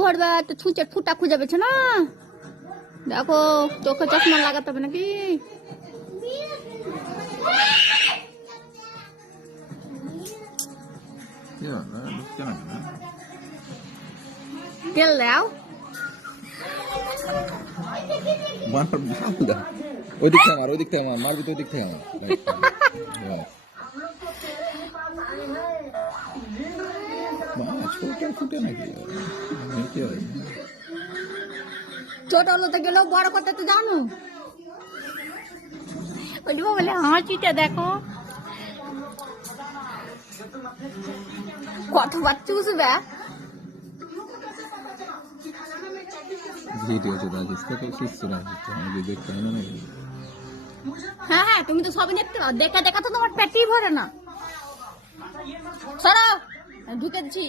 ভরবে তো ছুঁচের ফুটা খুঁজে পেছে না। দেখো চোখে চশমা লাগাতে হবে নাকি। তেল দাও ওই দিক থেকে আমার, ওই দিক থেকে আমার মারবি তো, ওই দিক থেকে আমার ছোট ফুটে নাকি ছোট হলোতে গেলেও বড় করতে তো জানো। ওইটা বলে হাঁচিটা দেখো কতবার চুষবে। ভিডিওতে দেখিস তো সুস্থ রাখতে আমি দেখতে না। হ্যাঁ হ্যাঁ তুমি তো সবই দেখতে পাও, দেখা দেখা তো তোমার পেটই ভরে না। সরো ঢুকে দিচ্ছি।